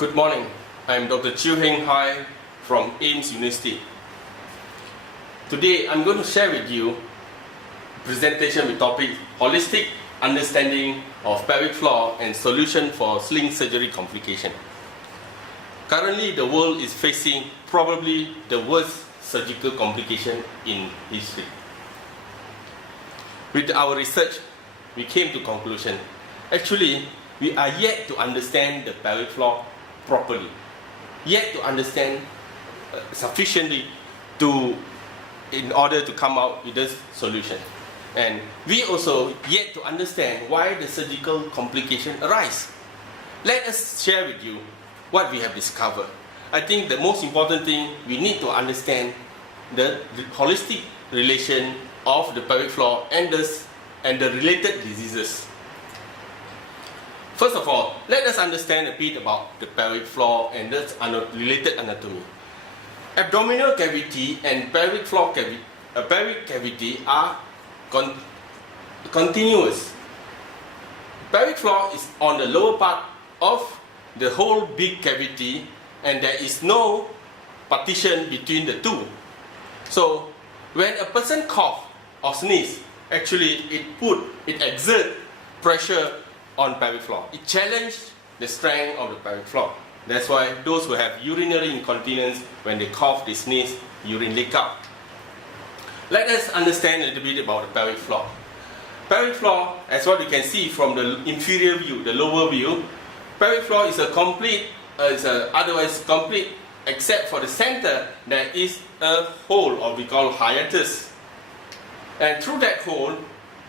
Good morning. I am Dr. Chew Heng Hai from AIMST University. Today I'm going to share with you a presentation with topic Holistic Understanding of Pelvic Floor and Solution for Sling Surgery Complication. Currently the world is facing probably the worst surgical complication in history. With our research, we came to conclusion. Actually, we are yet to understand the pelvic floor properly, yet to understand sufficiently in order to come out with this solution. And we also yet to understand why the surgical complication arise. Let us share with you what we have discovered. I think the most important thing, we need to understand the holistic relation of the pelvic floor and the related diseases. First of all, let us understand a bit about the pelvic floor and its related anatomy. Abdominal cavity and pelvic floor pelvic cavity are continuous. Pelvic floor is on the lower part of the whole big cavity, and there is no partition between the two. So when a person coughs or sneezes, actually it exerts pressure on pelvic floor. It challenges the strength of the pelvic floor. That's why those who have urinary incontinence, when they cough, they sneeze, urine leak out. Let us understand a little bit about the pelvic floor. Pelvic floor, as what you can see from the inferior view, the lower view, pelvic floor is otherwise complete, except for the center. There is a hole, or we call hiatus, and through that hole,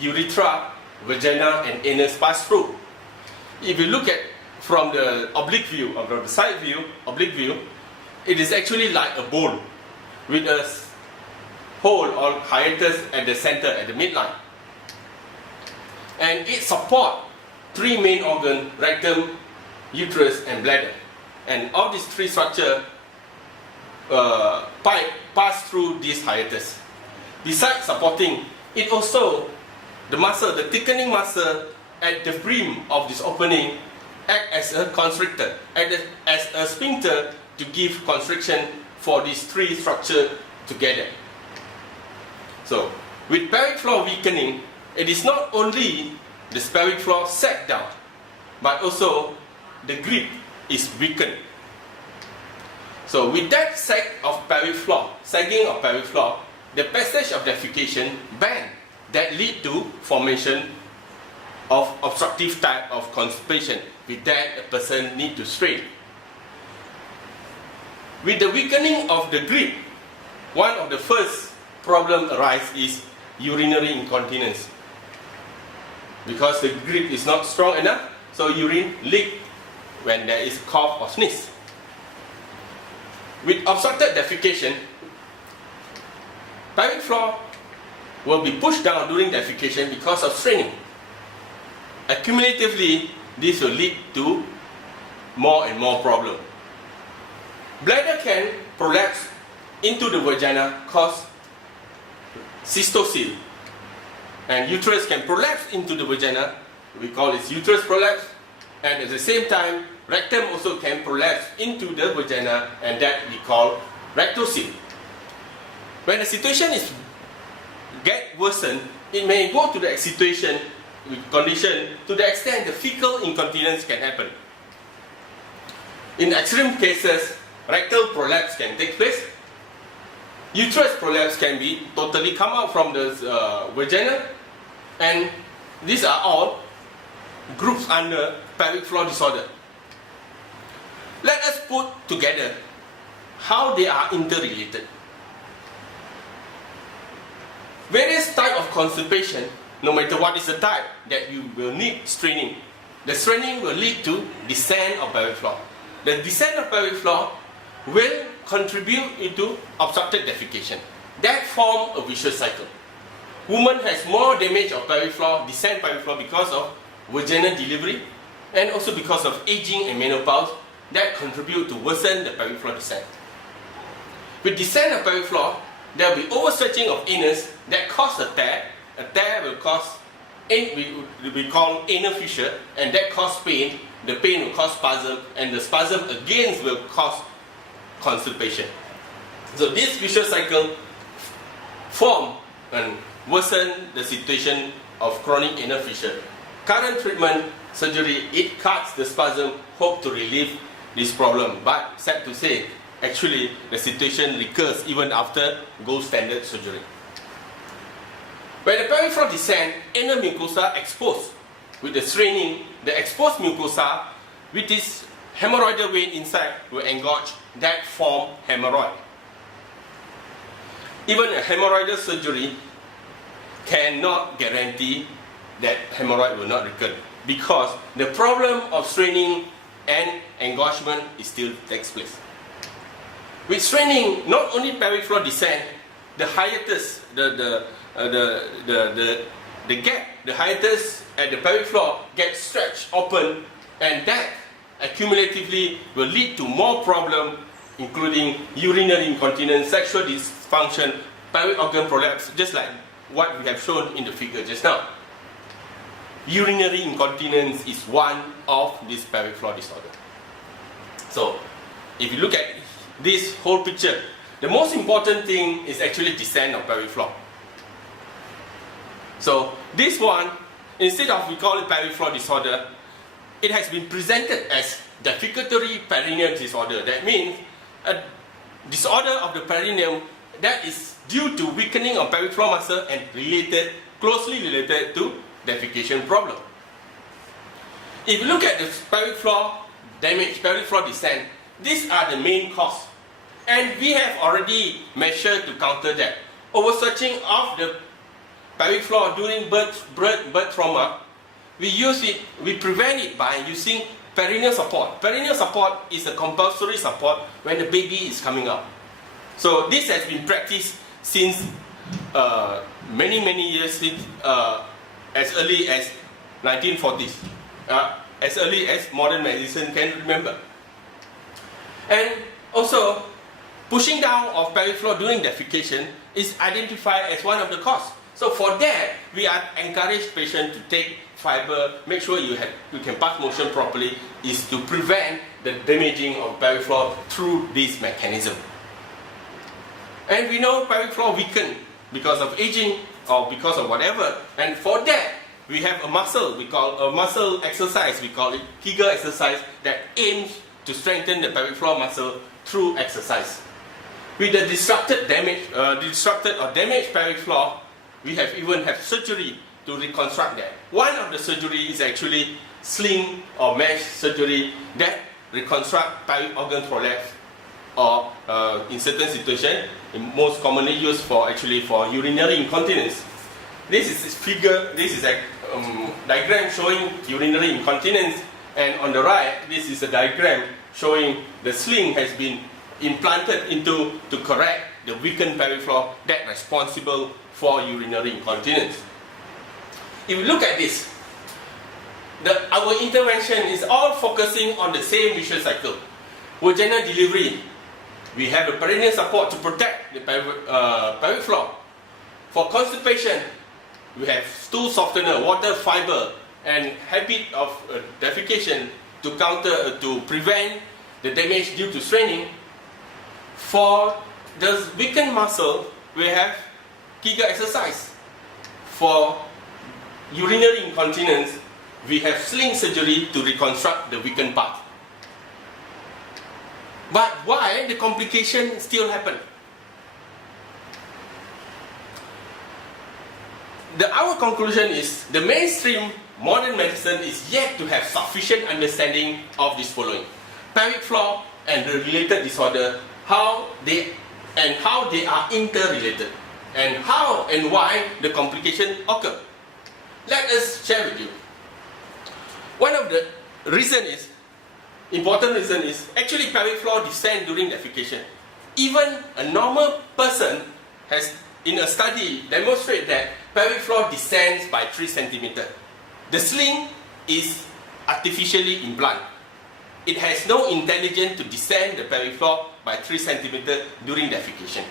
urethra, vagina and anus pass through. If you look at from the oblique view, or from the side view, oblique view, it is actually like a bowl with a hole or hiatus at the center, at the midline. And it supports three main organs: rectum, uterus and bladder. And all these three structures pass through this hiatus. Besides supporting, it also the thickening muscle at the brim of this opening act as a constrictor, as a sphincter to give constriction for these three structures together. So, with pelvic floor weakening, it is not only the pelvic floor sag down, but also the grip is weakened. So, with that sagging of pelvic floor, the passage of defecation bend that lead to formation of obstructive type of constipation. With that, a person need to strain. With the weakening of the grip, one of the first problem arises is urinary incontinence. Because the grip is not strong enough, so urine leak when there is cough or sneeze. With obstructed defecation, pelvic floor will be pushed down during defecation because of straining. Accumulatively, this will lead to more and more problems. Bladder can prolapse into the vagina, cause cystocele. And uterus can prolapse into the vagina, we call it uterus prolapse. And at the same time, rectum also can prolapse into the vagina, and that we call rectocele. When the situation get worsened, it may go to the situation with condition to the extent the fecal incontinence can happen. In extreme cases, rectal prolapse can take place. Uterus prolapse can be totally come out from the vagina, and these are all groups under pelvic floor disorder. Let us put together how they are interrelated. Various types of constipation, no matter what is the type, that you will need straining. The straining will lead to descent of pelvic floor. The descent of pelvic floor will contribute into obstructed defecation. That forms a vicious cycle. Woman has more damage of pelvic floor, descent pelvic floor, because of vaginal delivery and also because of aging and menopause. That contribute to worsen the pelvic floor descent. With descent of pelvic floor, there will be overstretching of anus that cause a tear. A tear will cause we call anal fissure, and that cause pain the pain will cause spasm, and the spasm again will cause constipation. So this vicious cycle form and worsen the situation of chronic anal fissure. Current treatment, surgery, it cuts the spasm, hope to relieve this problem. But sad to say, actually the situation recurs even after gold standard surgery. When the pelvic floor descends, anal mucosa exposed. With the straining, the exposed mucosa with this hemorrhoidal vein inside will engorge, that form hemorrhoid. Even a hemorrhoidal surgery cannot guarantee that hemorrhoid will not recur, because the problem of straining and engorgement is still takes place. With straining, not only pelvic floor descent, the hiatus, the gap, the hiatus at the pelvic floor gets stretched open, and that accumulatively will lead to more problems, including urinary incontinence, sexual dysfunction, pelvic organ prolapse, just like what we have shown in the figure just now. Urinary incontinence is one of these pelvic floor disorder. So, if you look at this whole picture, the most important thing is actually descent of pelvic floor. So, this one, instead of we call it pelvic floor disorder, it has been presented as defecatory perineal disorder. That means a disorder of the perineum that is due to weakening of pelvic floor muscle and closely related to defecation problem. If you look at the pelvic floor damage, pelvic floor descent, these are the main cause. And we have already measured to counter that. Overstretching of the pelvic floor during birth trauma, we prevent it by using perineal support. Perineal support is a compulsory support when the baby is coming out. So this has been practiced since many years, since as early as 1940s, as early as modern medicine can remember. And also, pushing down of pelvic floor during defecation is identified as one of the causes. So for that, we are encourage patients to take fiber, make sure you can pass motion properly, is to prevent the damaging of pelvic floor through this mechanism. And we know pelvic floor weaken because of aging or because of whatever. And for that, we have a muscle, we call a muscle exercise, we call it Kegel exercise, that aims to strengthen the pelvic floor muscle through exercise. With the disrupted or damaged pelvic floor, we have even have surgery to reconstruct that. One of the surgery is actually sling or mesh surgery that reconstruct pelvic organ prolapse, or in certain situations, most commonly used for urinary incontinence. This is figure. This is a diagram showing urinary incontinence, and on the right, this is a diagram showing the sling has been implanted into to correct the weakened pelvic floor that responsible for urinary incontinence. If you look at this, our intervention is all focusing on the same vicious cycle. Vaginal delivery, we have a perineal support to protect the pelvic floor. For constipation, we have stool softener, water fiber, and habit of defecation to prevent the damage due to straining. For the weakened muscle, we have Kegel exercise. For urinary incontinence, we have sling surgery to reconstruct the weakened part. But why the complication still happen? Our conclusion is the mainstream modern medicine is yet to have sufficient understanding of this following: pelvic floor and the related disorder, how they are interrelated, and how and why the complication occur. Let us share with you. One of the important reason is actually pelvic floor descent during defecation. Even a normal person has, in a study, demonstrated that pelvic floor descends by 3 cm. The sling is artificially implanted. It has no intelligence to descend the pelvic floor by 3 cm during defecation.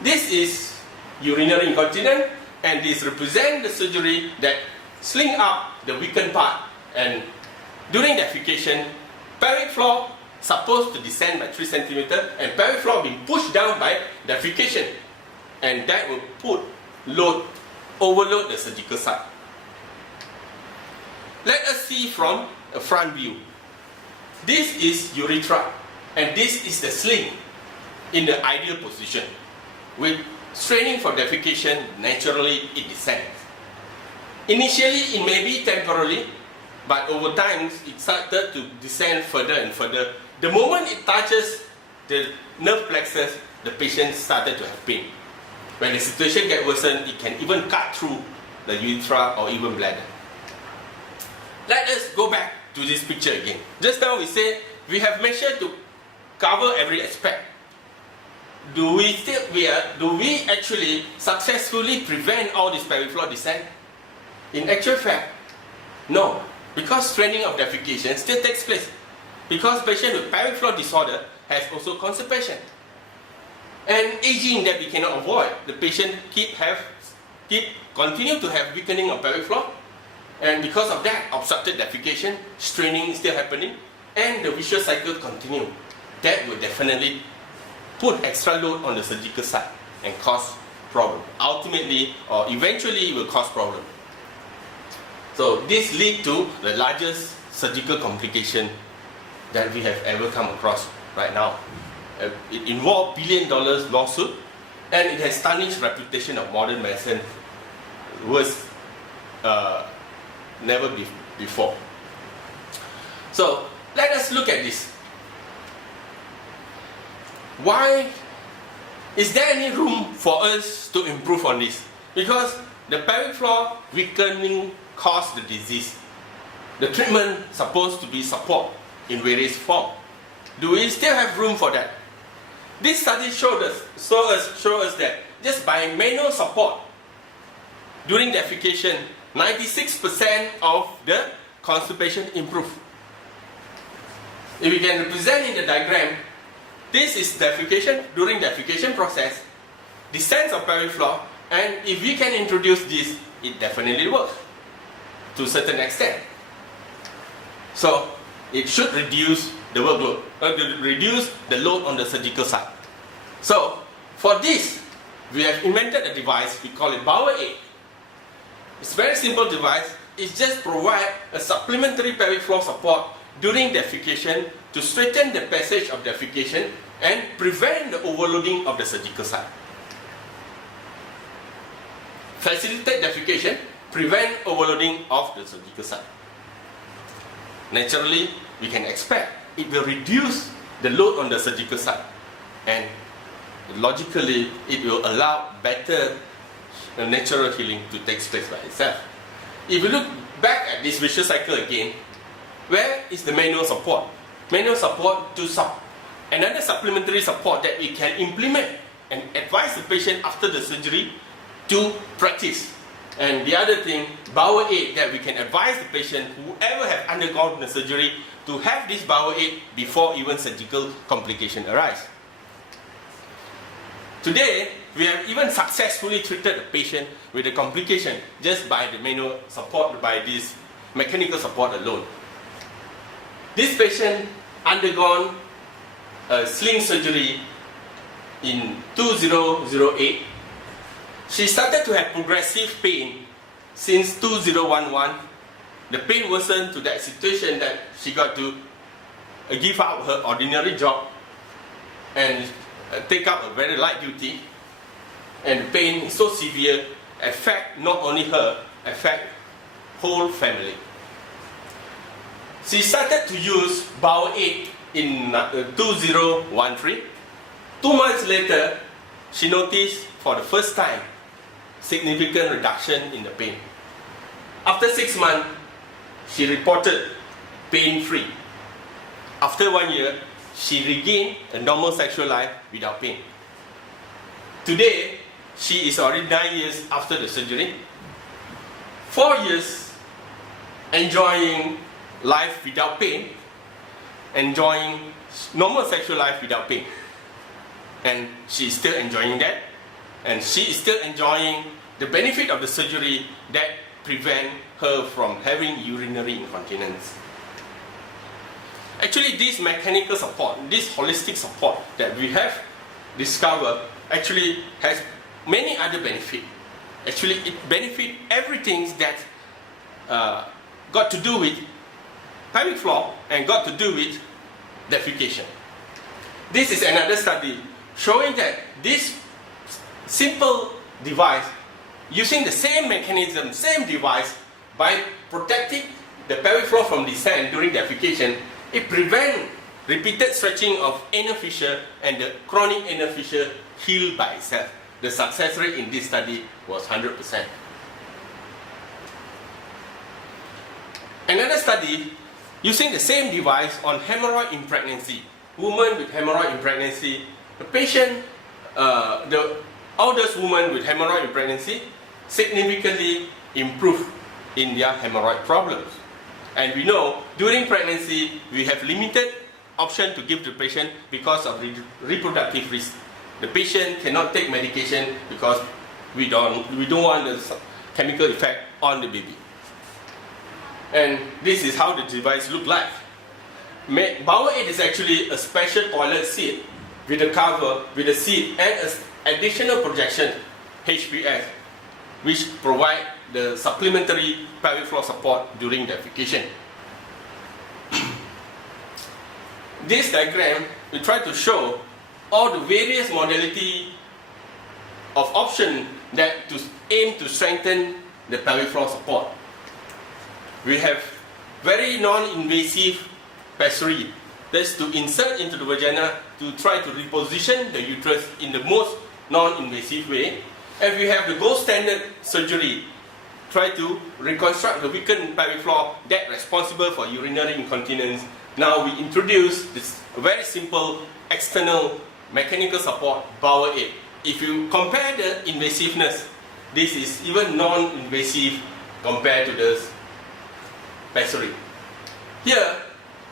This is urinary incontinence, and this represents the surgery that sling up the weakened part and During defecation, pelvic floor supposed to descend by 3 cm and pelvic floor being pushed down by defecation, and that will overload the surgical site. Let us see from a front view. This is urethra and this is the sling in the ideal position. With straining for defecation, naturally it descends. Initially it may be temporarily, but over time it started to descend further and further. The moment it touches the nerve plexus, the patient started to have pain. When the situation gets worsened, it can even cut through the urethra or even bladder. Let us go back to this picture again. Just now we said we have measured to cover every aspect. Do we actually successfully prevent all this pelvic floor descent? In actual fact, no, because straining of defecation still takes place. Because patient with pelvic floor disorder has also constipation. And aging that we cannot avoid. The patient continue to have weakening of pelvic floor, and because of that, obstructed defecation, straining is still happening, and the vicious cycle continue. That will definitely put extra load on the surgical site and cause problem. Ultimately or eventually it will cause problem. So this leads to the largest surgical complication that we have ever come across right now. It involved $1 billion lawsuit, and it has tarnished reputation of modern medicine worse never before. So let us look at this. Why is there any room for us to improve on this? Because the pelvic floor weakening caused the disease. The treatment supposed to be support in various forms. Do we still have room for that? This study showed us that just by manual support during defecation, 96% of the constipation improved. If we can represent in the diagram, this is defecation, during defecation process, descent of pelvic floor, and if we can introduce this, it definitely works to a certain extent. So it should reduce the workload, reduce the load on the surgical side. So for this, we have invented a device, we call it Bowel Aid. It's a very simple device. It just provides a supplementary pelvic floor support during defecation to straighten the passage of defecation and prevent the overloading of the surgical site. Facilitate defecation, prevent overloading of the surgical site. Naturally, we can expect it will reduce the load on the surgical site, and logically it will allow better natural healing to take place by itself. If you look back at this vicious cycle again, where is the manual support? Manual support to another supplementary support that we can implement and advise the patient after the surgery to practice. And the other thing, bowel aid, that we can advise the patient, whoever have undergone the surgery, to have this bowel aid before even surgical complication arise. Today, we have even successfully treated the patient with a complication just by the manual support, by this mechanical support alone. This patient undergone a sling surgery in 2008. She started to have progressive pain since 2011. The pain worsened to that situation that she got to give up her ordinary job and take up a very light duty, and the pain is so severe, affect not only her, affect whole family. She started to use bowel aid in 2013. 2 months later, she noticed for the first time significant reduction in the pain. After 6 months, she reported pain-free. After 1 year, she regained a normal sexual life without pain. Today, she is already 9 years after the surgery, 4 years enjoying life without pain, enjoying normal sexual life without pain. And she is still enjoying that, and she is still enjoying the benefit of the surgery that prevent her from having urinary incontinence. Actually, this mechanical support, this holistic support that we have discovered actually has many other benefits. Actually, it benefits everything that got to do with pelvic floor and got to do with defecation. This is another study showing that this simple device, using the same mechanism, same device, by protecting the pelvic floor from descent during defecation, it prevents repeated stretching of anal fissure, and the chronic anal fissure healed by itself. The success rate in this study was 100%. Another study using the same device on hemorrhoid in pregnancy. Women with hemorrhoid in pregnancy, the patient, all those women with hemorrhoid in pregnancy significantly improved in their hemorrhoid problems. And we know during pregnancy we have limited option to give the patient because of reproductive risk. The patient cannot take medication because we don't want the chemical effect on the baby. And this is how the device look like. Bowel aid is actually a special toilet seat with a cover, with a seat and an additional projection HPS, which provide the supplementary pelvic floor support during defecation. This diagram we try to show all the various modality of option that to aim to strengthen the pelvic floor support. We have very non-invasive pessary. That's to insert into the vagina to try to reposition the uterus in the most non-invasive way. And we have the gold standard surgery, try to reconstruct the weakened pelvic floor that responsible for urinary incontinence. Now we introduce this very simple external mechanical support, bowel aid. If you compare the invasiveness, this is even non-invasive compared to the pessary. Here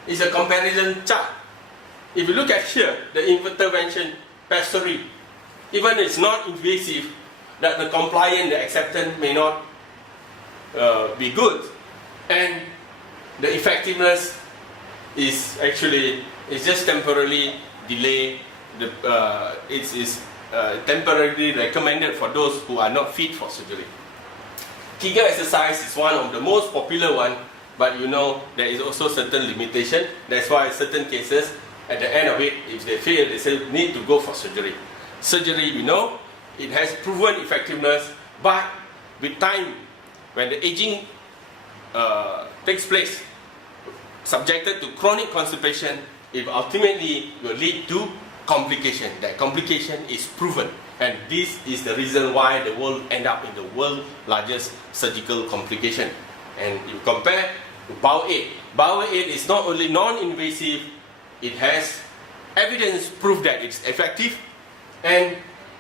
is a comparison chart. If you look at here, the intervention pessary, even it's not invasive, that the compliance, the acceptance may not be good, and the effectiveness is actually just temporarily delayed. It is temporarily recommended for those who are not fit for surgery. Kegel exercise is one of the most popular one, but you know there is also certain limitation. That's why in certain cases, at the end of it, if they fail, they say need to go for surgery. Surgery, we know, it has proven effectiveness, but with time, when the aging takes place, subjected to chronic constipation, it ultimately will lead to complication. That complication is proven, and this is the reason why the world end up in the world's largest surgical complication. And you compare to bowel aid. Bowel aid is not only non-invasive, it has evidence proof that it's effective, and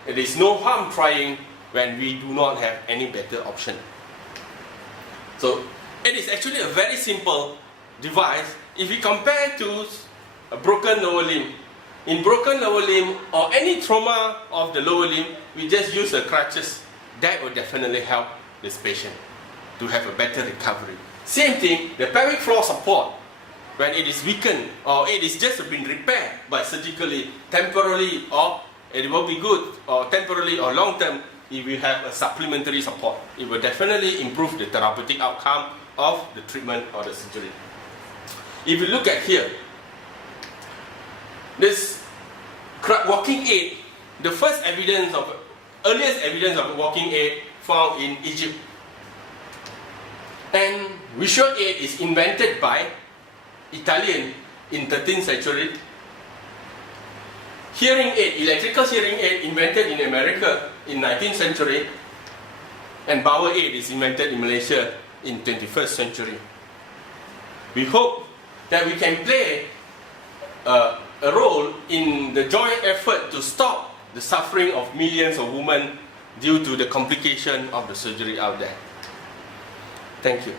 there is no harm trying when we do not have any better option. So it is actually a very simple device. If we compare to a broken lower limb, in broken lower limb or any trauma of the lower limb, we just use the crutches. That will definitely help this patient to have a better recovery. Same thing, the pelvic floor support, when it is weakened or it is just been repaired by surgically, temporarily, or it will be good, or temporarily or long term, if we have a supplementary support, it will definitely improve the therapeutic outcome of the treatment or the surgery. If you look at here, this walking aid, the first evidence of, earliest evidence of walking aid found in Egypt. And visual aid is invented by Italian in 13th century. Hearing aid, electrical hearing aid invented in America in 19th century. And bowel aid is invented in Malaysia in 21st century. We hope that we can play a role in the joint effort to stop the suffering of millions of women due to the complication of the surgery out there. Thank you.